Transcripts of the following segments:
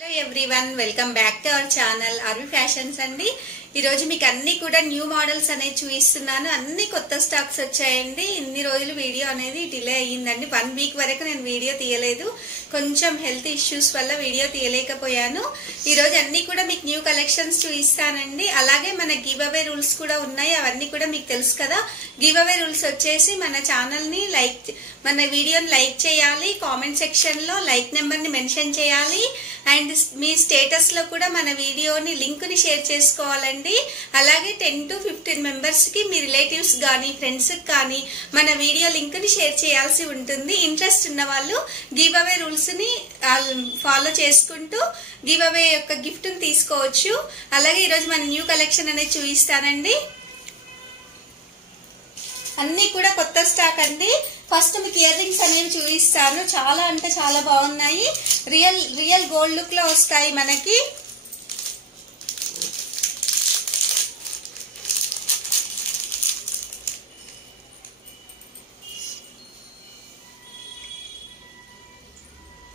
Hello everyone, welcome back to our channel RV fashions అండి. ఈ రోజు మీకు అన్ని కూడా న్యూ మోడల్స్ అనేది చూపిస్తున్నాను. అన్ని కొత్త స్టాక్స్ వచ్చాయండి. ఇన్ని రోజులు వీడియో అనేది డిలే అయ్యిందండి. 1 వీక్ వరకు నేను వీడియో తీయలేదు. కొంచెం హెల్త్ ఇష్యూస్ వల్ల వీడియో తీయలేకపోయాను. ఈ రోజు అన్ని కూడా మీకు న్యూ కలెక్షన్స్ చూపిస్తానండి. అలాగే మన గివ్ అవే రూల్స్ కూడా ఉన్నాయి. అవన్నీ కూడా మీకు తెలుసు కదా. గివ్ అవే రూల్స్ వచ్చేసి మన ఛానల్ ని మన వీడియోని లైక్ చేయాలి, కామెంట్ సెక్షన్ లో లైక్ నెంబర్ ని మెన్షన్ చేయాలి, అండ్ మీ స్టేటస్ లో కూడా మన వీడియోని లింక్ ని షేర్ చేసుకోవాలండి. అలాగే 10 to 15 మెంబర్స్ కి మీ రిలేటివ్స్ కానీ ఫ్రెండ్స్ కానీ మన వీడియో లింక్ ని షేర్ చేయాల్సి ఉంటుంది. ఇంట్రెస్ట్ ఉన్న వాళ్ళు గివ్ అవే రూల్స్ ని ఫాలో చేసుకుంటూ గివ్ అవే యొక్క గిఫ్ట్ ని తీసుకోవచ్చు. అలాగే ఈరోజు మన న్యూ కలెక్షన్ అనేది చూపిస్తానండి. అన్ని కూడా కొత్త స్టాక్ అండి. ఫస్ట్ మీకు ఇయర్ రింగ్స్ అనేవి చూపిస్తాను. చాలా అంటే చాలా బాగున్నాయి. రియల్ గోల్డ్ లుక్ లో వస్తాయి మనకి.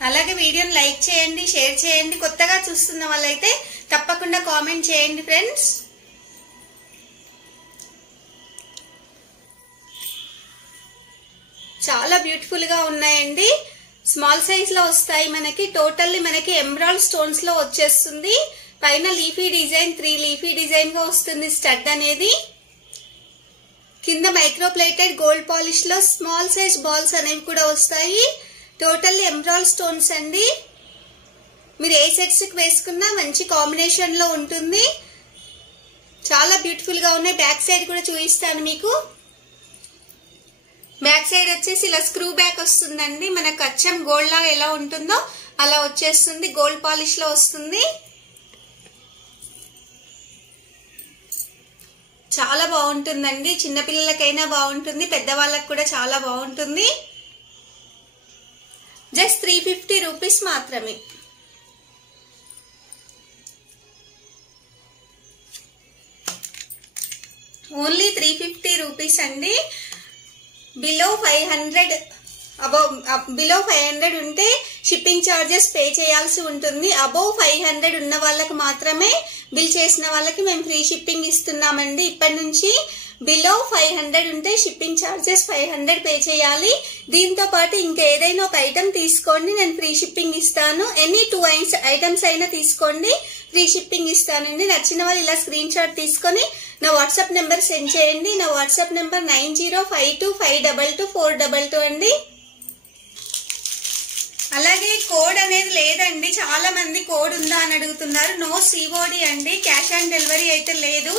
అలాగే వీడియోని లైక్ చేయండి, షేర్ చేయండి. కొత్తగా చూస్తున్న వాళ్ళైతే తప్పకుండా కామెంట్ చేయండి ఫ్రెండ్స్. చాలా బ్యూటిఫుల్ గా ఉన్నాయండి. స్మాల్ సైజ్ లో వస్తాయి మనకి. టోటల్లీ మనకి ఎమరాల్డ్ స్టోన్స్ లో వచ్చేస్తుంది. పైన లీఫీ డిజైన్, 3 లీఫీ డిజైన్ గా వస్తుంది స్టడ్ అనేది. కింద మైక్రో ప్లేటెడ్ గోల్డ్ పాలిష్ లో స్మాల్ సైజ్ బాల్స్ అనేవి కూడా వస్తాయి. టోటల్లీ ఎమరాల్డ్ స్టోన్స్ అండి. మీరు ఏ సెట్స్ కి వేసుకున్నా మంచి కాంబినేషన్ లో ఉంటుంది. చాలా బ్యూటిఫుల్ గా ఉన్నాయి. బ్యాక్ సైడ్ కూడా చూపిస్తాను మీకు. బ్యాక్ సైడ్ వచ్చేసి ఇలా స్క్రూ బ్యాక్ వస్తుందండి. మనకు అచ్చం గోల్డ్ లాగా ఎలా ఉంటుందో అలా వచ్చేస్తుంది. గోల్డ్ పాలిష్ లో వస్తుంది. చాలా బాగుంటుందండి. చిన్నపిల్లలకైనా బాగుంటుంది, పెద్దవాళ్ళకి కూడా చాలా బాగుంటుంది. జస్ట్ 350 రూపీస్ మాత్రమే. ఓన్లీ 350 రూపీస్ అండి. బిలో 500 ఉంటే షిప్పింగ్ చార్జెస్ పే చేయాల్సి ఉంటుంది. అబౌవ్ 500 ఉన్న వాళ్ళకి మాత్రమే, బిల్ చేసిన వాళ్ళకి మేము ఫ్రీ షిప్పింగ్ ఇస్తున్నామండి. ఇప్పటి నుంచి బిలో 500 ఉంటే షిప్పింగ్ చార్జెస్ 500 పే చేయాలి. దీంతో పాటు ఇంకా ఏదైనా ఒక ఐటమ్ తీసుకోండి, నేను ఫ్రీ షిప్పింగ్ ఇస్తాను. ఎనీ 2 ఐటమ్స్ అయినా తీసుకోండి, ఫ్రీ షిప్పింగ్ ఇస్తానండి. నచ్చిన వాళ్ళు ఇలా స్క్రీన్ షాట్ తీసుకొని నా వాట్సాప్ నెంబర్ సెండ్ చేయండి. నా వాట్సాప్ నెంబర్ 9052522422 అండి. అలాగే కోడ్ అనేది లేదండి. చాలా మంది కోడ్ ఉందా అని అడుగుతున్నారు. నో సిఓడి అండి. క్యాష్ ఆన్ డెలివరీ అయితే లేదు.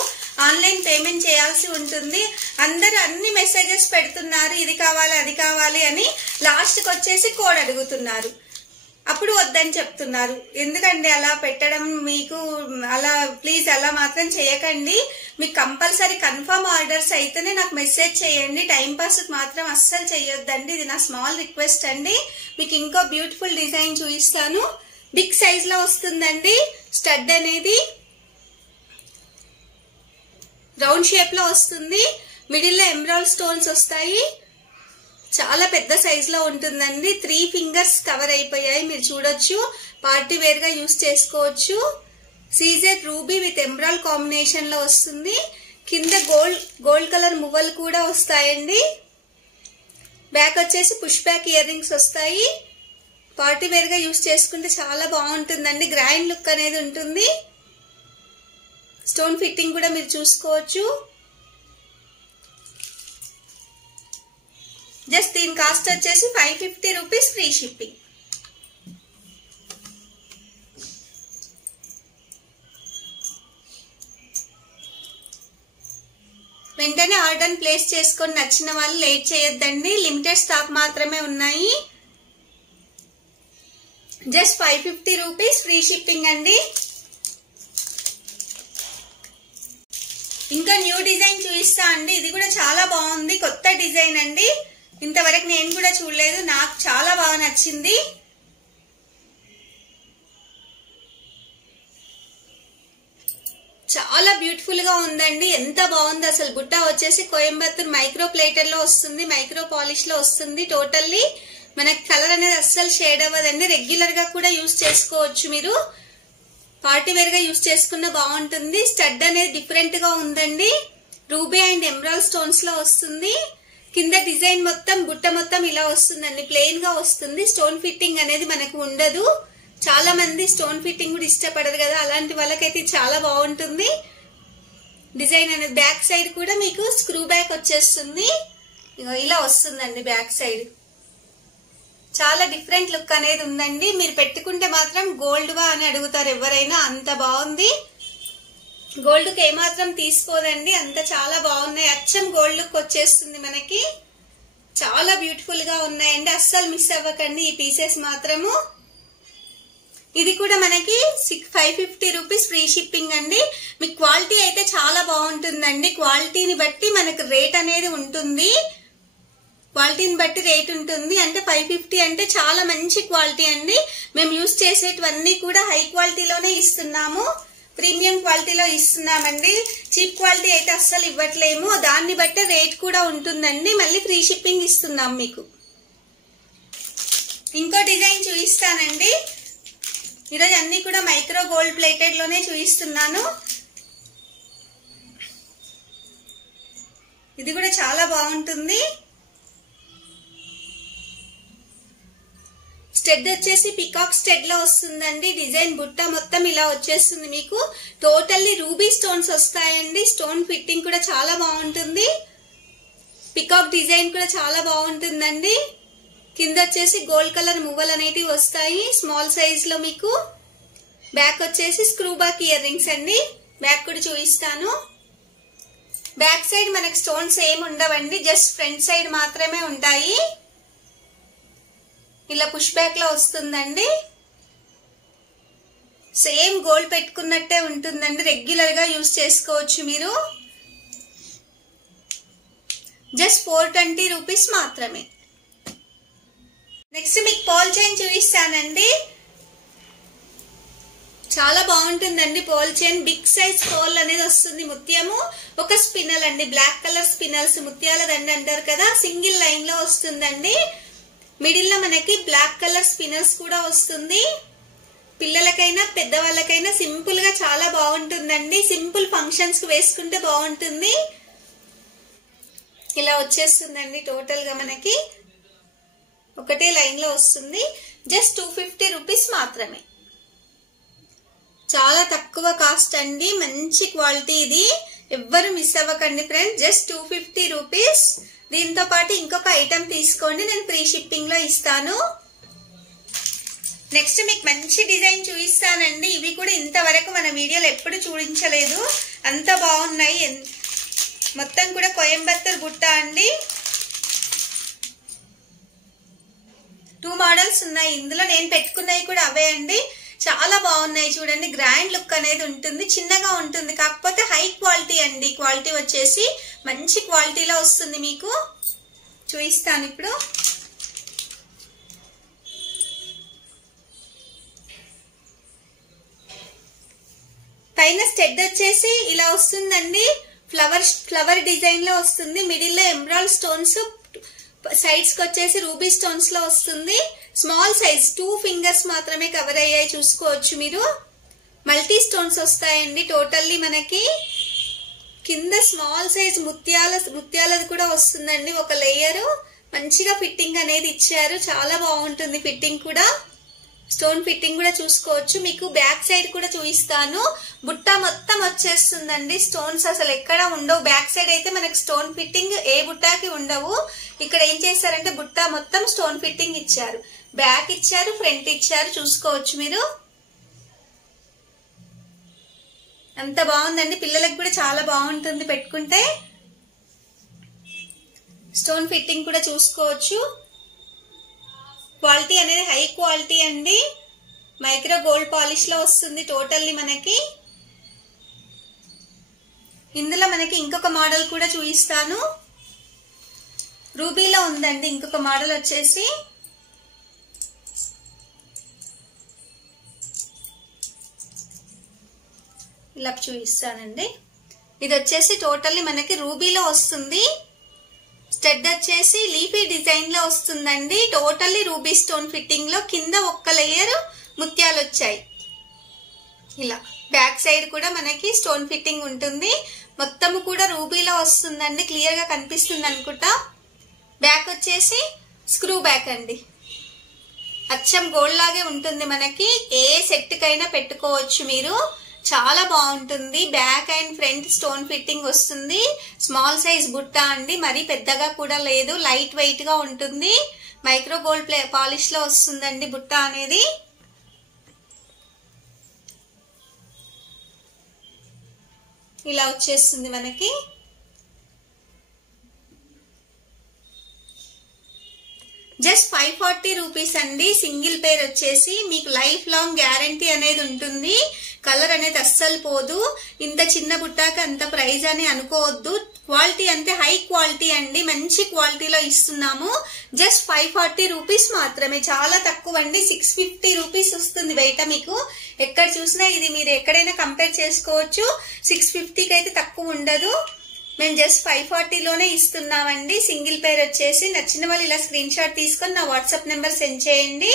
ఆన్లైన్ పేమెంట్ చేయాల్సి ఉంటుంది. అందరూ అన్ని మెసేజెస్ పెడుతున్నారు, ఇది కావాలి అది కావాలి అని. లాస్ట్కి వచ్చేసి కోడ్ అడుగుతున్నారు, అప్పుడు వద్దని చెప్తున్నారు. ఎందుకండి అలా పెట్టడం? మీకు అలా ప్లీజ్ అలా మాత్రం చేయకండి. మీకు కంపల్సరీ కన్ఫర్మ్ ఆర్డర్స్ అయితేనే నాకు మెసేజ్ చేయండి. టైం పాస్ మాత్రం అస్సలు చేయొద్దండి. ఇది నా స్మాల్ రిక్వెస్ట్ అండి. మీకు ఇంకో బ్యూటిఫుల్ డిజైన్ చూపిస్తాను. బిగ్ సైజ్ లో వస్తుందండి. స్టడ్ అనేది రౌండ్ షేప్ లో వస్తుంది. మిడిల్ లో ఎమరాల్డ్ స్టోన్స్ వస్తాయి. చాలా పెద్ద సైజ్ లో ఉంటుందండి. 3 ఫింగర్స్ కవర్ అయిపోయాయి, మీరు చూడొచ్చు. పార్టీ వేర్ గా యూస్ చేసుకోవచ్చు. CZ ruby with emerald combination లో వస్తుంది. కింద గోల్డ్ కలర్ మువ్వలు కూడా వస్తాయండి. బ్యాక్ వచ్చేసి పుష్ బ్యాక్ ఇయర్ రింగ్స్ వస్తాయి. పార్టీ వేర్ గా యూస్ చేసుకుంటే చాలా బాగుంటుందండి. గ్రాండ్ లుక్ అనేది ఉంటుంది. స్టోన్ ఫిట్టింగ్ కూడా మీరు చూసుకోవచ్చు. జస్ట్ దీని కాస్ట్ వచ్చేసి 550 రూపీస్, ఫ్రీ షిప్పింగ్. వెంటనే ఆర్డర్ ప్లేస్ చేసుకొని నచ్చిన వాళ్ళు లేట్ చేయొద్దండి. లిమిటెడ్ స్టాక్ మాత్రమే ఉన్నాయి. జస్ట్ 550 రూపీస్, ఫ్రీ షిప్పింగ్ అండి. ఇంకా న్యూ డిజైన్ చూపిస్తా అండి. ఇది కూడా చాలా బాగుంది. కొత్త డిజైన్ అండి. ఇంతవరకు నేను కూడా చూడలేదు. నాకు చాలా బాగా నచ్చింది. చాలా బ్యూటిఫుల్ గా ఉందండి. ఎంత బాగుంది అసలు. బుట్ట వచ్చేసి కోయంబత్తూర్ మైక్రో ప్లేటర్ లో వస్తుంది, మైక్రో పాలిష్ లో వస్తుంది. టోటల్లీ మనకి కలర్ అనేది అస్సలు షేడ్ అవ్వదండి. రెగ్యులర్ గా కూడా యూజ్ చేసుకోవచ్చు, మీరు పార్టీ వేర్ గా యూజ్ చేసుకున్న బాగుంటుంది. స్టడ్ అనేది డిఫరెంట్ గా ఉందండి. రూబీ అండ్ ఎమరాల్డ్ స్టోన్స్ లో వస్తుంది. కింద డిజైన్ మొత్తం బుట్ట మొత్తం ఇలా వస్తుందండి, ప్లెయిన్ గా వస్తుంది. స్టోన్ ఫిట్టింగ్ అనేది మనకు ఉండదు. చాలా మంది స్టోన్ ఫిట్టింగ్ కూడా ఇష్టపడరు కదా, అలాంటి వాళ్ళకైతే చాలా బాగుంటుంది. డిజైన్ అనేది బ్యాక్ సైడ్ కూడా మీకు స్క్రూ బ్యాక్ వచ్చేస్తుంది. ఇలా వస్తుందండి బ్యాక్ సైడ్. చాలా డిఫరెంట్ లుక్ అనేది ఉందండి. మీరు పెట్టుకుంటే మాత్రం గోల్డ్ వా అని అడుగుతారు ఎవరైనా, అంత బాగుంది. గోల్డ్ కి ఏమాత్రం తీసుకోదండి, అంత చాలా బాగున్నాయి. అచ్చం గోల్డ్ లుక్ వచ్చేస్తుంది మనకి. చాలా బ్యూటిఫుల్ గా ఉన్నాయండి, అస్సలు మిస్ అవ్వకండి ఈ పీసెస్ మాత్రము. ఇది కూడా మనకి 550 రూపీస్ ఫ్రీ షిప్పింగ్ అండి. మీ క్వాలిటీ అయితే చాలా బాగుంటుందండి. క్వాలిటీని బట్టి మనకు రేట్ అనేది ఉంటుంది. క్వాలిటీని బట్టి రేట్ ఉంటుంది. అంటే 550 అంటే చాలా మంచి క్వాలిటీ అండి. మేము యూజ్ చేసేటివన్నీ కూడా హై క్వాలిటీలోనే ఇస్తున్నాము, ప్రీమియం క్వాలిటీలో ఇస్తున్నామండి. చీప్ క్వాలిటీ అయితే అస్సలు ఇవ్వట్లేము. దాన్ని బట్టి రేట్ కూడా ఉంటుందండి. మళ్ళీ ఫ్రీ షిప్పింగ్ ఇస్తున్నాం మీకు. ఇంకో డిజైన్ చూపిస్తానండి. ఈరోజు అన్ని కూడా మైక్రో గోల్డ్ ప్లేటెడ్ లోనే చూపిస్తున్నాను. ఇది కూడా చాలా బాగుంటుంది. స్టెడ్ వచ్చేసి పికాక్ స్టెడ్ లో వస్తుందండి. డిజైన్ బుట్ట మొత్తం ఇలా వచ్చేస్తుంది మీకు. టోటల్లీ రూబీ స్టోన్స్ వస్తాయండి. స్టోన్ ఫిట్టింగ్ కూడా చాలా బాగుంటుంది. పికాక్ డిజైన్ కూడా చాలా బాగుంటుందండి. కింద వచ్చేసి గోల్డ్ కలర్ మువ్వలు అనేటివి వస్తాయి స్మాల్ సైజ్ లో మీకు. బ్యాక్ వచ్చేసి స్క్రూ బ్యాక్ ఇయర్ రింగ్స్ అండి. బ్యాక్ కూడా చూపిస్తాను. బ్యాక్ సైడ్ మనకి స్టోన్స్ ఏమి ఉండవండి, జస్ట్ ఫ్రంట్ సైడ్ మాత్రమే ఉంటాయి. ఇలా పుష్ బ్యాక్ లో వస్తుందండి. సేమ్ గోల్డ్ పెట్టుకున్నట్టే ఉంటుందండి. రెగ్యులర్ గా యూజ్ చేసుకోవచ్చు మీరు. జస్ట్ 420 రూపీస్ మాత్రమే. నెక్స్ట్ మీకు పోల్ చైన్ చూపిస్తానండి. చాలా బాగుంటుందండి pole chain. Big size pole అనేది వస్తుంది. ముత్యము ఒక స్పిన్నల్ అండి, బ్లాక్ కలర్ స్పిన్నల్స్, ముత్యాల దండ అంటారు కదా, సింగిల్ లైన్ లో వస్తుందండి. మిడిల్ లో మనకి బ్లాక్ కలర్ స్పిన్నల్స్ కూడా వస్తుంది. పిల్లలకైనా పెద్దవాళ్ళకైనా సింపుల్ గా చాలా బాగుంటుందండి. సింపుల్ ఫంక్షన్స్ కి వేసుకుంటే బాగుంటుంది. ఇలా వచ్చేస్తుందండి టోటల్ గా మనకి ఒకటే లైన్ లో వస్తుంది. జస్ట్ 250 రూపీస్ మాత్రమే. చాలా తక్కువ కాస్ట్ అండి, మంచి క్వాలిటీ. ఇది ఎవ్వరు మిస్ అవ్వకండి ఫ్రెండ్స్. Just 250 rupees. దీంతో పాటు ఇంకొక ఐటమ్ తీసుకోండి, నేను ఫ్రీ షిప్పింగ్ లో ఇస్తాను. నెక్స్ట్ మీకు మంచి డిజైన్ చూపిస్తానండి. ఇవి కూడా ఇంతవరకు మన వీడియోలో ఎప్పుడు చూపించలేదు, అంత బాగున్నాయి. మొత్తం కూడా కోయంబత్తూర్ బుట్ట అండి. 2 మోడల్స్ ఉన్నాయి ఇందులో. నేను పెట్టుకున్నవి కూడా అవే అండి. చాలా బాగున్నాయి చూడండి. గ్రాండ్ లుక్ అనేది ఉంటుంది. చిన్నగా ఉంటుంది కాకపోతే హై క్వాలిటీ అండి. క్వాలిటీ వచ్చేసి మంచి క్వాలిటీలో వస్తుంది మీకు. చూపిస్తాను ఇప్పుడు. పైన స్టెడ్ వచ్చేసి ఇలా వస్తుందండి. ఫ్లవర్ డిజైన్ లో వస్తుంది. మిడిల్ లో ఎమరాల్డ్ స్టోన్స్, సైడ్స్ కి వచ్చేసి రూబీ స్టోన్స్ లో వస్తుంది. స్మాల్ సైజ్ 2 ఫింగర్స్ మాత్రమే కవర్ అయ్యాయి, చూసుకోవచ్చు మీరు. మల్టీ స్టోన్స్ వస్తాయండి టోటల్లీ మనకి. కింద స్మాల్ సైజ్ ముత్యాలది కూడా వస్తుందండి ఒక లేయర్. మంచిగా ఫిట్టింగ్ అనేది ఇచ్చారు, చాలా బాగుంటుంది ఫిట్టింగ్ కూడా. స్టోన్ ఫిట్టింగ్ కూడా చూసుకోవచ్చు. మీకు బ్యాక్ సైడ్ కూడా చూపిస్తాను. బుట్ట మొత్తం వచ్చేస్తుందండి. స్టోన్స్ అసలు ఎక్కడ ఉండవు. బ్యాక్ సైడ్ అయితే మనకి స్టోన్ ఫిట్టింగ్ ఏ బుట్టాకి ఉండవు. ఇక్కడ ఏం చేశారంటే బుట్ట మొత్తం స్టోన్ ఫిట్టింగ్ ఇచ్చారు. బ్యాక్ ఇచ్చారు, ఫ్రంట్ ఇచ్చారు, చూసుకోవచ్చు మీరు. అంత బాగుందండి. పిల్లలకు కూడా చాలా బాగుంటుంది పెట్టుకుంటే. స్టోన్ ఫిట్టింగ్ కూడా చూసుకోవచ్చు. క్వాలిటీ అనేది హై క్వాలిటీ అండి. మైక్రో గోల్డ్ పాలిష్ లో వస్తుంది టోటల్లీ మనకి. ఇందులో మనకి ఇంకొక మోడల్ కూడా చూపిస్తాను. రూబీలో ఉందండి ఇంకొక మోడల్ వచ్చేసి. ఇలా చూపిస్తానండి. ఇది వచ్చేసి టోటల్లీ మనకి రూబీలో వస్తుంది. స్టడ్ వచ్చేసి లీఫీ డిజైన్ లో వస్తుందండి. టోటల్లీ రూబీ స్టోన్ ఫిట్టింగ్ లో కింద ఒక్క లేయర్ ముత్యాలు వచ్చాయి. ఇలా బ్యాక్ సైడ్ కూడా మనకి స్టోన్ ఫిట్టింగ్ ఉంటుంది. మొత్తము కూడా రూబీలో వస్తుందండి. క్లియర్ గా కనిపిస్తుంది అనుకుంటా. బ్యాక్ వచ్చేసి స్క్రూ బ్యాక్ అండి. అచ్చం గోల్డ్ లాగే ఉంటుంది. మనకి ఏ సెట్ కైనా పెట్టుకోవచ్చు మీరు. చాలా బాగుంటుంది. Back and front stone fitting వస్తుంది. స్మాల్ సైజ్ బుట్ట అండి, మరీ పెద్దగా కూడా లేదు. లైట్ వెయిట్ గా ఉంటుంది. మైక్రో గోల్డ్ పాలిష్ లో వస్తుందండి బుట్ట అనేది. ఇలా వచ్చేస్తుంది మనకి. జస్ట్ 540 రూపీస్ అండి. సింగిల్ పేర్ వచ్చేసి మీకు లైఫ్ లాంగ్ గ్యారంటీ అనేది ఉంటుంది. కలర్ అనేది అస్సలు పోదు. ఇంత చిన్న బుట్టాకి అంత ప్రైస్ అని అనుకోవద్దు. క్వాలిటీ అంతే హై క్వాలిటీ అండి. మంచి క్వాలిటీలో ఇస్తున్నాము. జస్ట్ 540 రూపీస్ మాత్రమే. చాలా తక్కువ అండి. 650 రూపీస్ వస్తుంది బయట మీకు. ఎక్కడ చూసినా ఇది మీరు ఎక్కడైనా కంపేర్ చేసుకోవచ్చు. 650కి అయితే తక్కువ ఉండదు. మేము జస్ట్ 540 లోనే ఇస్తున్నామండి. సింగిల్ పేర్ వచ్చేసి. నచ్చిన వాళ్ళు ఇలా స్క్రీన్ షాట్ తీసుకొని నా వాట్సాప్ నెంబర్ సెండ్ చేయండి.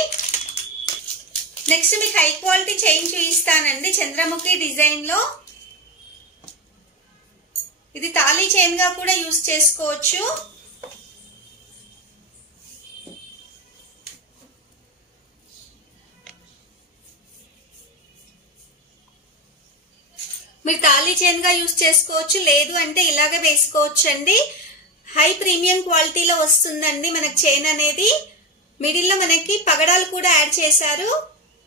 నెక్స్ట్ మీకు హై క్వాలిటీ చైన్ చూపిస్తానండి. చంద్రముఖి డిజైన్ లో ఇది తాళీ చైన్ గా కూడా యూజ్ చేసుకోవచ్చు. మీరు తాళీ చైన్ గా యూజ్ చేసుకోవచ్చు. లేదు అంటే ఇలాగే వేసుకోవచ్చు అండి. హై ప్రీమియం క్వాలిటీలో వస్తుందండి మనకి చైన్ అనేది. మిడిల్ లో మనకి పగడాలు కూడా యాడ్ చేశారు.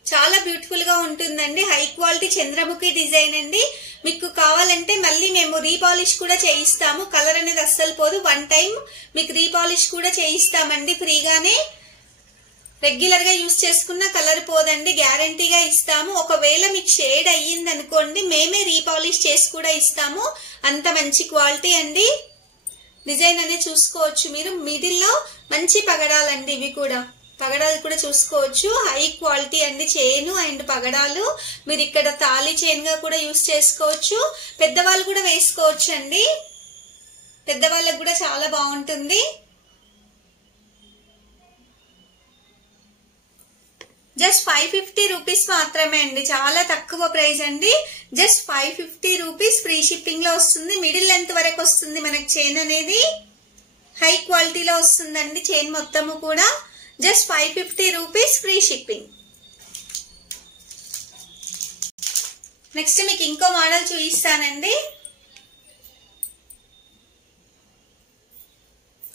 చాలా బ్యూటిఫుల్ గా ఉంటుందండి. హై క్వాలిటీ చంద్రముఖి డిజైన్ అండి. మీకు కావాలంటే మళ్ళీ మేము రీపాలిష్ కూడా చేయిస్తాము. కలర్ అనేది అస్సలు పోదు. 1 టైం మీకు రీపాలిష్ కూడా చేయిస్తామండి ఫ్రీగానే. రెగ్యులర్ గా యూజ్ చేసుకున్న కలర్ పోదండి. గ్యారంటీగా ఇస్తాము. ఒకవేళ మీకు షేడ్ అయ్యింది అనుకోండి, మేమే రీపాలిష్ చేసి కూడా ఇస్తాము. అంత మంచి క్వాలిటీ అండి. డిజైన్ అనేది చూసుకోవచ్చు మీరు. మిడిల్ లో మంచి పగడాలండి. ఇవి కూడా పగడాలు కూడా చూసుకోవచ్చు. హై క్వాలిటీ అండి చైన్ అండ్ పగడాలు. మీరు ఇక్కడ తాళీ చైన్ గా కూడా యూజ్ చేసుకోవచ్చు. పెద్దవాళ్ళు కూడా వేసుకోవచ్చు అండి. పెద్దవాళ్ళకు కూడా చాలా బాగుంటుంది. జస్ట్ 550 రూపీస్ మాత్రమే అండి. చాలా తక్కువ ప్రైస్ అండి. జస్ట్ 550 రూపీస్ ఫ్రీ షిప్పింగ్ లో వస్తుంది. మిడిల్ లెంత్ వరకు వస్తుంది మనకి చైన్ అనేది. హై క్వాలిటీలో వస్తుందండి చైన్ మొత్తము కూడా. Just 550 rupees free shipping. Next మీకు ఇంకో మోడల్ చూపిస్తానండి.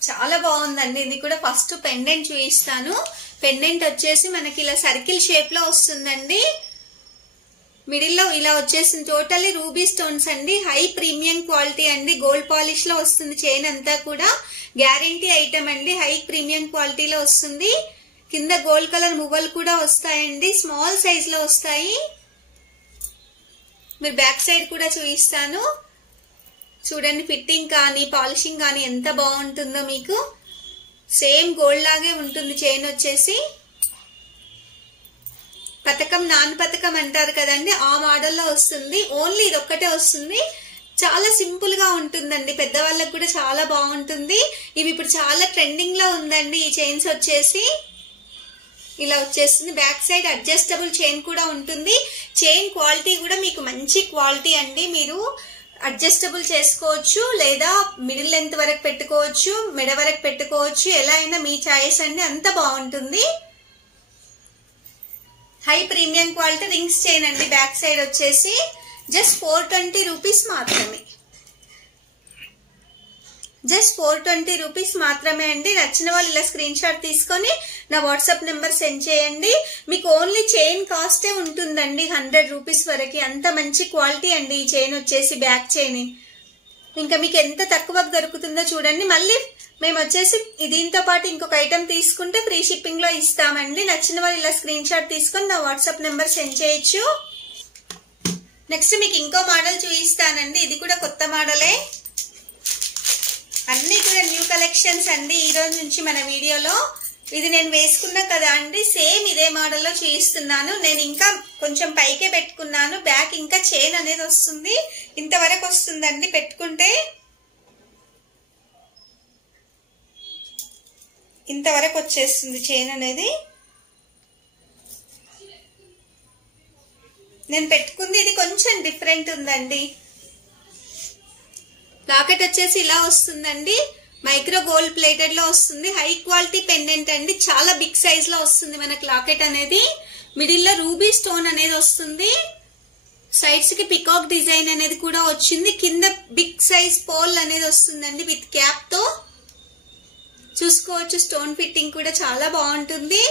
చాలా బాగుందండి. ఇది కూడా ఫస్ట్ పెండెంట్ చూపిస్తాను. పెండెంట్ వచ్చేసి మనకి ఇలా సర్కిల్ షేప్ లో వస్తుందండి. మిడిల్ లో ఇలా వచ్చేసింది. టోటల్లీ రూబీ స్టోన్స్ అండి. హై ప్రీమియం క్వాలిటీ అండి. గోల్డ్ పాలిష్ లో వస్తుంది చైన్ అంతా కూడా. గ్యారంటీ ఐటమ్ అండి. హై ప్రీమియం క్వాలిటీలో వస్తుంది. కింద గోల్డ్ కలర్ మువ్వలు కూడా వస్తాయండి. స్మాల్ సైజ్ లో వస్తాయి. మీరు బ్యాక్ సైడ్ కూడా చూపిస్తాను. చూడండి ఫిట్టింగ్ కానీ పాలిషింగ్ కానీ ఎంత బాగుంటుందో మీకు. సేమ్ గోల్డ్ లాగే ఉంటుంది చైన్ వచ్చేసి. పతకం నాన్ పతకం అంటారు కదండి, ఆ మోడల్లో వస్తుంది. ఓన్లీ ఇది ఒక్కటే వస్తుంది. చాలా సింపుల్ గా ఉంటుందండి. పెద్దవాళ్ళకు కూడా చాలా బాగుంటుంది. ఇవి ఇప్పుడు చాలా ట్రెండింగ్ లో ఉందండి ఈ చైన్స్ వచ్చేసి. ఇలా వచ్చేస్తుంది. బ్యాక్ సైడ్ అడ్జస్టబుల్ చైన్ కూడా ఉంటుంది. చైన్ క్వాలిటీ కూడా మీకు మంచి క్వాలిటీ అండి. మీరు అడ్జస్టబుల్ చేసుకోవచ్చు, లేదా మిడిల్ లెంత్ వరకు పెట్టుకోవచ్చు, మెడ వరకు పెట్టుకోవచ్చు. ఎలా అయినా మీ చాయిస్ అండి. అంత బాగుంటుంది. High premium quality rings chain అండి. బ్యాక్ సైడ్ వచ్చేసి జస్ట్ 420 రూపీస్ మాత్రమే. జస్ట్ 420 రూపీస్ మాత్రమే అండి. నచ్చిన వాళ్ళు ఇలా స్క్రీన్ షాట్ తీసుకొని నా వాట్సాప్ నెంబర్ సెండ్ చేయండి. మీకు ఓన్లీ చైన్ కాస్టే ఉంటుందండి 100 రూపీస్ వరకు. అంత మంచి క్వాలిటీ అండి ఈ చైన్ వచ్చేసి. బ్యాక్ చైన్ ఇంకా మీకు ఎంత తక్కువకు దొరుకుతుందో చూడండి. మళ్ళీ మేము వచ్చేసి దీంతో పాటు ఇంకొక ఐటమ్ తీసుకుంటే ఫ్రీ షిప్పింగ్ లో ఇస్తామండి. నచ్చిన వాళ్ళు ఇలా స్క్రీన్ షాట్ తీసుకొని నా వాట్సాప్ నెంబర్ సెండ్ చేయొచ్చు. నెక్స్ట్ మీకు ఇంకో మోడల్ చూపిస్తానండి. ఇది కూడా కొత్త మోడలే. అన్ని కూడా న్యూ కలెక్షన్స్ అండి ఈ రోజు నుంచి మన వీడియోలో. ఇది నేను వేసుకున్నా కదా అండి, సేమ్ ఇదే మోడల్లో చూపిస్తున్నాను. నేను ఇంకా కొంచెం పైకే పెట్టుకున్నాను. బ్యాక్ ఇంకా చైన్ అనేది వస్తుంది. ఇంతవరకు వస్తుందండి పెట్టుకుంటే. ఇంతవరకు వచ్చేస్తుంది చైన్ అనేది. నేను పెట్టుకుంది ఇది కొంచెం డిఫరెంట్ ఉందండి. లాకెట్ వచ్చేసి ఇలా వస్తుందండి. మైక్రో గోల్డ్ ప్లేటెడ్ లో వస్తుంది. హై క్వాలిటీ పెండెంట్ అండి. చాలా బిగ్ సైజ్ లో వస్తుంది మనకి లాకెట్ అనేది. మిడిల్ లో రూబీ స్టోన్ అనేది వస్తుంది. సైడ్స్ కి పికాక్ డిజైన్ అనేది కూడా వచ్చింది. కింద బిగ్ సైజ్ పోల్ అనేది వస్తుందండి విత్ క్యాప్ తో. చూసుకోవచ్చు స్టోన్ ఫిట్టింగ్ కూడా చాలా బాగుంటుంది.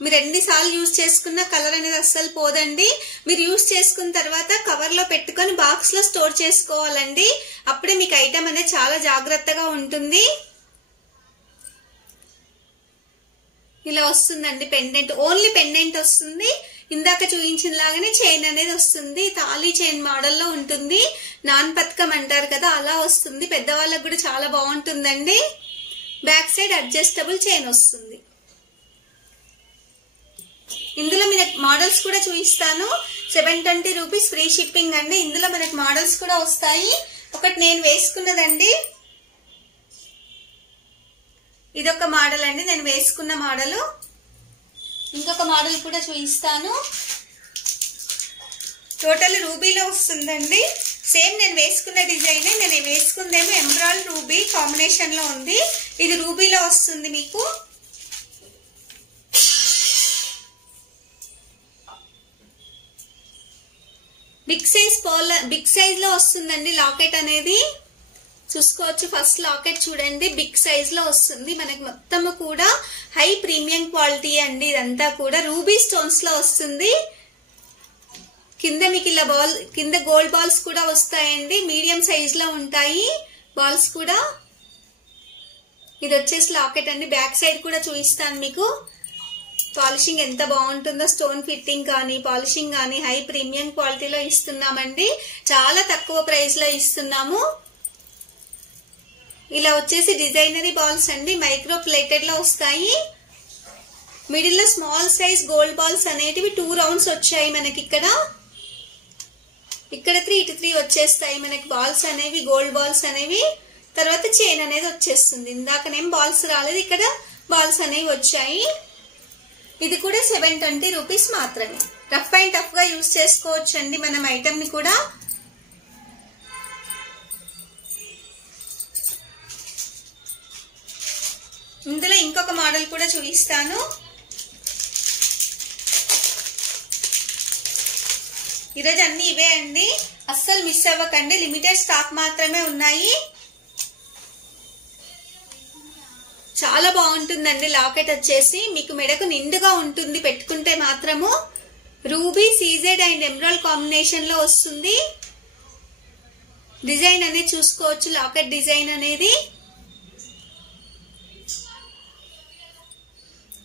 మీరు ఎన్నిసార్లు యూజ్ చేసుకున్న కలర్ అనేది అస్సలు పోదండి. మీరు యూజ్ చేసుకున్న తర్వాత కవర్ లో పెట్టుకొని బాక్స్ లో స్టోర్ చేసుకోవాలండి. అప్పుడే మీకు ఐటమ్ అనేది చాలా జాగ్రత్తగా ఉంటుంది. ఇలా వస్తుందండి పెండెంట్. ఓన్లీ పెండెంట్ వస్తుంది. ఇందాక చూపించిన లాగానే చైన్ అనేది వస్తుంది. తాళీ చైన్ మోడల్లో ఉంటుంది. నాన్ పథకం అంటారు కదా, అలా వస్తుంది. పెద్దవాళ్ళకు కూడా చాలా బాగుంటుందండి. బ్యాక్ సైడ్ అడ్జస్టబుల్ చైన్ వస్తుంది. ఇందులో మనకి మోడల్స్ కూడా చూపిస్తాను. 720 రూపీస్ ఫ్రీ షిప్పింగ్ అండి. ఇందులో మనకి మోడల్స్ కూడా వస్తాయి. ఒకటి నేను వేసుకున్నదండి. ఇదొక మోడల్ అండి, నేను వేసుకున్న మోడల్. ఇంకొక మోడల్ కూడా చూపిస్తాను. టోటల్ రూబీలో వస్తుందండి. సేమ్ నేను వేసుకున్న డిజైన్. నేను వేసుకుందేమో ఎమరాల్డ్ రూబీ కాంబినేషన్ లో ఉంది. ఇది రూబీలో వస్తుంది మీకు. బిగ్ సైజ్ లో వస్తుందండి లాకెట్ అనేది. చూసుకోవచ్చు. ఫస్ట్ లాకెట్ చూడండి, బిగ్ సైజ్ లో వస్తుంది. మనకి మొత్తము కూడా హై ప్రీమియం క్వాలిటీ అండి. ఇదంతా కూడా రూబీ స్టోన్స్ లో వస్తుంది. కింద మీకు ఇలా కింద గోల్డ్ బాల్స్ కూడా వస్తాయండి. మీడియం సైజ్ లో ఉంటాయి బాల్స్ కూడా. ఇది వచ్చేసి లాకెట్ అండి. బ్యాక్ సైడ్ కూడా చూపిస్తాను మీకు. పాలిషింగ్ ఎంత బాగుంటుందో. స్టోన్ ఫిట్టింగ్ కానీ పాలిషింగ్ కానీ హై ప్రీమియం క్వాలిటీలో ఇస్తున్నామండి. చాలా తక్కువ ప్రైస్ లో ఇస్తున్నాము. ఇలా వచ్చేసి డిజైనరీ బాల్స్ అండి. మైక్రో ప్లేటెడ్ లో వస్తాయి. మిడిల్ లో స్మాల్ సైజ్ గోల్డ్ బాల్స్ అనేటివి 2 రౌండ్స్ వచ్చాయి మనకి. ఇక్కడ 3 ఇటు 3 వచ్చేస్తాయి మనకి బాల్స్ అనేవి, గోల్డ్ బాల్స్ అనేవి. తర్వాత చైన్ అనేది వచ్చేస్తుంది. ఇందాకనేం బాల్స్ రాలేదు, ఇక్కడ బాల్స్ అనేవి వచ్చాయి. ఇది కూడా 720 రూపీస్ మాత్రమే. రఫ్ అండ్ టఫ్ గా యూజ్ చేసుకోవచ్చు అండి మనం ఐటమ్ ని కూడా. ఇందులో ఇంకొక మోడల్ కూడా చూపిస్తాను. ఈరోజు అన్ని ఇవే అండి, అస్సలు మిస్ అవ్వకండి. లిమిటెడ్ స్టాక్ మాత్రమే ఉన్నాయి. చాలా బాగుంటుందండి లాకెట్ వచ్చేసి. మీకు మెడకు నిండుగా ఉంటుంది పెట్టుకుంటే మాత్రము. Ruby, CZ and emerald combination లో వస్తుంది. డిజైన్ అనేది చూసుకోవచ్చు. లాకెట్ డిజైన్ అనేది.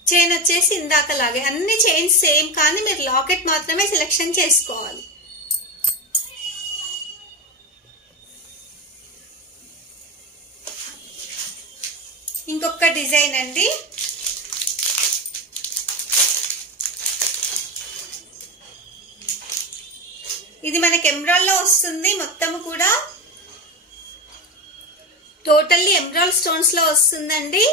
చైన్ వచ్చేసి ఇందాకలాగే అన్ని చైన్స్ సేమ్, కానీ మీరు లాకెట్ మాత్రమే సెలెక్షన్ చేసుకోవాలి. ఇంకొక డిజైన్ అండి. ఇది మనకి ఎమరాల్డ్ లో వస్తుంది. మొత్తము కూడా టోటల్లీ ఎమరాల్డ్ స్టోన్స్ లో వస్తుందండి.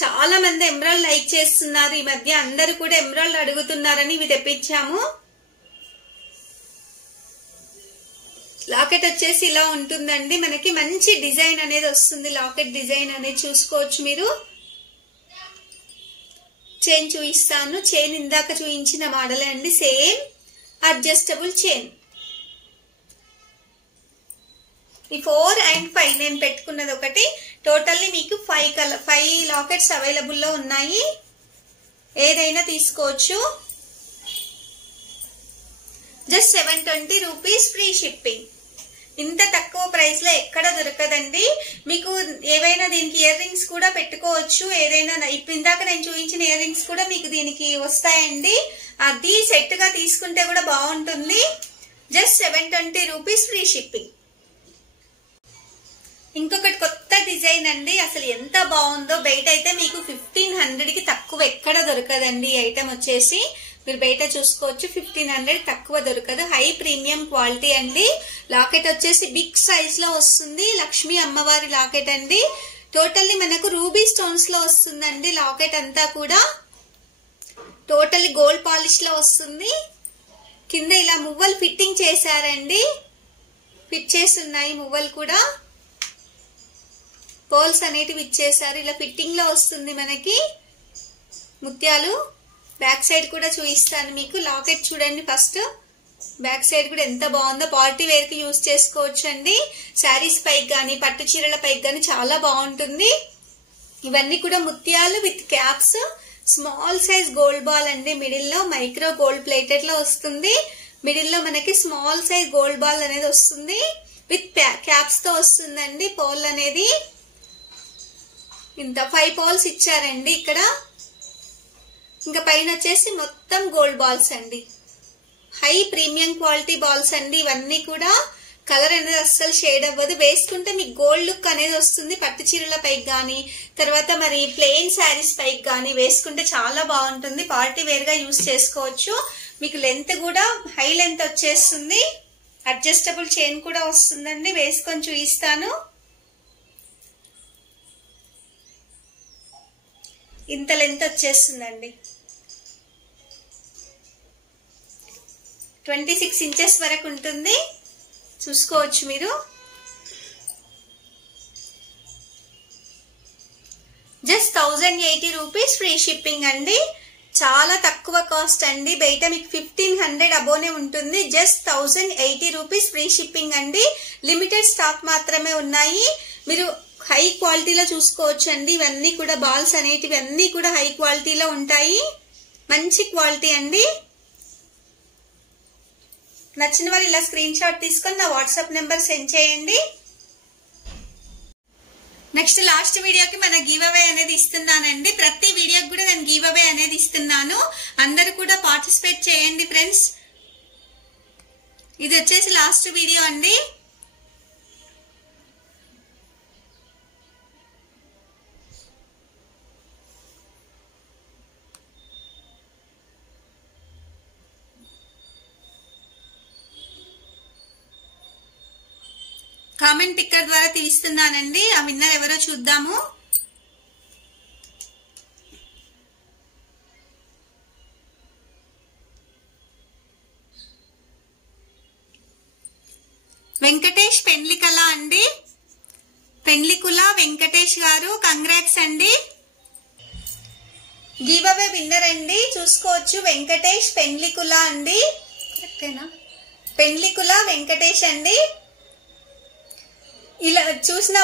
చాలా మంది ఎమరాల్డ్ లైక్ చేస్తున్నారు ఈ మధ్య. అందరూ కూడా ఎమరాల్డ్ అడుగుతున్నారని ఇవి తెప్పించాము. లాకెట్ వచ్చేసి ఇలా ఉంటుందండి. మనకి మంచి డిజైన్ అనేది వస్తుంది. లాకెట్ డిజైన్ అనేది చూసుకోవచ్చు మీరు. చైన్ చూపిస్తాను. చైన్ ఇందాక చూపించిన మోడలే అండి. Same adjustable chain. ఈ 4 and 5 నేను పెట్టుకున్నది ఒకటి. టోటల్లీ మీకు 5 లాకెట్స్ అవైలబుల్ లో ఉన్నాయి. ఏదైనా తీసుకోవచ్చు. Just 720 rupees free shipping. ఇంత తక్కువ ప్రైస్ లో ఎక్కడ దొరకదండి. మీకు ఏవైనా దీనికి ఇయర్ రింగ్స్ కూడా పెట్టుకోవచ్చు. ఏదైనా ఇందాక నేను చూపించిన ఇయర్ రింగ్స్ కూడా మీకు దీనికి వస్తాయండి. అది సెట్ గా తీసుకుంటే కూడా బాగుంటుంది. Just 720 rupees free shipping. ఇంకొకటి కొత్త డిజైన్ అండి. అసలు ఎంత బాగుందో. బయట అయితే మీకు 1500 కి తక్కువ ఎక్కడ దొరకదండి. ఈ ఐటమ్ వచ్చేసి మీరు బయట చూసుకోవచ్చు. 1500 తక్కువ దొరకదు. హై ప్రీమియం క్వాలిటీ అండి. లాకెట్ వచ్చేసి బిగ్ సైజ్ లో వస్తుంది. లక్ష్మీ అమ్మవారి లాకెట్ అండి. టోటల్లీ మనకు రూబీ స్టోన్స్ లో వస్తుందండి లాకెట్ అంతా కూడా. టోటల్లీ గోల్డ్ పాలిష్ లో వస్తుంది. కింద ఇలా మువ్వలు ఫిట్టింగ్ చేశారండి, ఫిట్ చేసి ఉన్నాయి మువ్వలు కూడా. పోల్స్ అనేటివి ఇచ్చేసారు, ఇలా ఫిట్టింగ్ లో వస్తుంది మనకి ముత్యాలు. బ్యాక్ సైడ్ కూడా చూపిస్తాను మీకు. లాకెట్ చూడండి ఫస్ట్, బ్యాక్ సైడ్ కూడా ఎంత బాగుందో. పార్టీ వేర్ కి యూజ్ చేసుకోవచ్చు అండి. శారీస్ పైకి గానీ పట్టు చీరల పైకి గానీ చాలా బాగుంటుంది. ఇవన్నీ కూడా ముత్యాలు with caps. Small size gold ball అండి. మిడిల్ లో మైక్రో గోల్డ్ ప్లేటెడ్ లో వస్తుంది. మిడిల్ లో మనకి స్మాల్ సైజ్ గోల్డ్ బాల్ అనేది వస్తుంది, విత్ క్యాప్స్ తో వస్తుందండి. పోల్ అనేది ఇంత 5 పోల్స్ ఇచ్చారండి ఇక్కడ. ఇంకా పైన వచ్చేసి మొత్తం గోల్డ్ బాల్స్ అండి. హై ప్రీమియం క్వాలిటీ బాల్స్ అండి ఇవన్నీ కూడా. కలర్ అనేది అస్సలు షేడ్ అవ్వదు. వేసుకుంటే మీకు గోల్డ్ లుక్ అనేది వస్తుంది. పట్టు చీరల పైకి గానీ తర్వాత మరి ప్లెయిన్ శారీస్ పైకి గానీ వేసుకుంటే చాలా బాగుంటుంది. పార్టీ వేర్ గా యూజ్ చేసుకోవచ్చు. మీకు లెంత్ కూడా హై లెంత్ వచ్చేస్తుంది. అడ్జస్టబుల్ చైన్ కూడా వస్తుందండి. వేసుకొని చూపిస్తాను. ఇంత లెంత్ వచ్చేస్తుందండి. 26 ఇంచెస్ వరకు ఉంటుంది, చూసుకోవచ్చు మీరు. జస్ట్ 1080 రూపీస్ ఫ్రీ షిప్పింగ్ అండి. చాలా తక్కువ కాస్ట్ అండి. బయట మీకు 1500 అబోనే ఉంటుంది. జస్ట్ 1080 రూపీస్ ఫ్రీ షిప్పింగ్ అండి. లిమిటెడ్ స్టాక్ మాత్రమే ఉన్నాయి. మీరు హై క్వాలిటీలో చూసుకోవచ్చు అండి. ఇవన్నీ కూడా బాల్స్ అనేటివి అన్ని కూడా హై క్వాలిటీలో ఉంటాయి. మంచి క్వాలిటీ అండి. నచ్చిన వారు ఇలా స్క్రీన్ షాట్ తీసుకొని నా వాట్సాప్ నెంబర్ సెండ్ చేయండి. నెక్స్ట్ లాస్ట్ వీడియోకి మన గివ్ అవే అనేది ఇస్తున్నానండి. ప్రతి వీడియోకి కూడా నేను గివ్ అవే అనేది ఇస్తున్నాను. అందరూ కూడా పార్టిసిపేట్ చేయండి ఫ్రెండ్స్. ఇది వచ్చేసి లాస్ట్ వీడియో అండి. కామెంట్ పిక్కర్ ద్వారా తీస్తున్నానండి. ఆ విన్నర్ ఎవరో చూద్దాము. వెంకటేష్ పెండ్లికల అండి. పెండ్లికుల వెంకటేష్ గారు, కంగ్రాట్స్ అండి. గివ్ అవే విన్నర్ అండి, చూసుకోవచ్చు. వెంకటేష్ పెండ్లికుల అండి. కరెక్టేనా? పెండ్లికుల వెంకటేష్ అండి. ఇలా చూసిన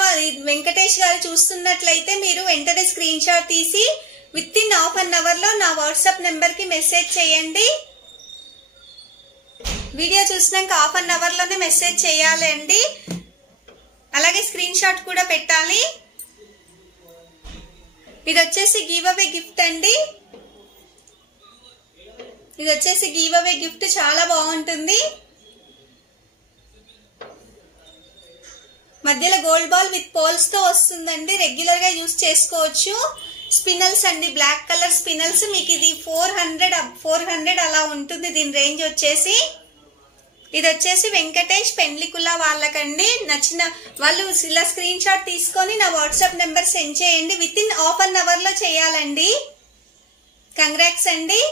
వెంకటేష్ గారు చూస్తున్నట్లయితే మీరు వెంటనే స్క్రీన్ షాట్ తీసి within half an hour లో నా వాట్సాప్ నెంబర్ కి మెసేజ్ చేయండి. వీడియో చూసినాక హాఫ్ అన్ అవర్ లోనే మెసేజ్ చేయాలి అండి. అలాగే స్క్రీన్ షాట్ కూడా పెట్టాలి. ఇది వచ్చేసి గివ్ అవే గిఫ్ట్ అండి. ఇది వచ్చేసి గివ్ అవే గిఫ్ట్ చాలా బాగుంటుంది. మధ్యలో గోల్డ్ బాల్ విత్ పోల్స్ తో వస్తుందండి. రెగ్యులర్ గా యూజ్ చేసుకోవచ్చు. స్పినల్స్ అండి, బ్లాక్ కలర్ స్పినల్స్. మీకు ఇది 400 అలా ఉంటుంది దీని రేంజ్ వచ్చేసి. ఇది వచ్చేసి వెంకటేష్ పెండ్లికుల వాళ్ళకండి. నచ్చిన వాళ్ళు ఇలా స్క్రీన్ షాట్ తీసుకొని నా వాట్సాప్ నెంబర్ సెండ్ చేయండి. Within half an hour లో చేయాలండి. కంగ్రాట్స్ అండి.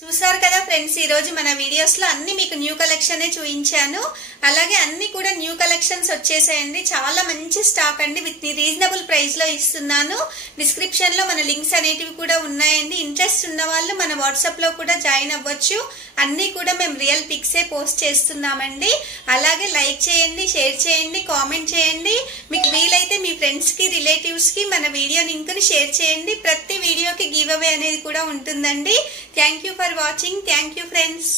చూసారు కదా ఫ్రెండ్స్, ఈ రోజు మన వీడియోస్ లో అన్ని మీకు న్యూ కలెక్షన్ చూపించాను. అలాగే అన్ని కూడా న్యూ కలెక్షన్స్ వచ్చేసాయండి. చాలా మంచి స్టాక్ అండి. విత్ రీజనబుల్ ప్రైస్ లో ఇస్తున్నాను. డిస్క్రిప్షన్ లో మన లింక్స్ అనేటివి కూడా ఉన్నాయండి. ఇంట్రెస్ట్ ఉన్న వాళ్ళు మన వాట్సాప్ లో కూడా జాయిన్ అవ్వచ్చు. అన్ని కూడా మేము రియల్ పిక్సే పోస్ట్ చేస్తున్నామండి. అలాగే లైక్ చేయండి, షేర్ చేయండి, కామెంట్ చేయండి. మీకు వీలైతే మీ ఫ్రెండ్స్ కి రిలేటివ్స్ కి మన వీడియో లింక్ ని షేర్ చేయండి. ప్రతి వీడియోకి గివ్ అవే అనేది కూడా ఉంటుందండి. Thank you for watching. Thank you friends.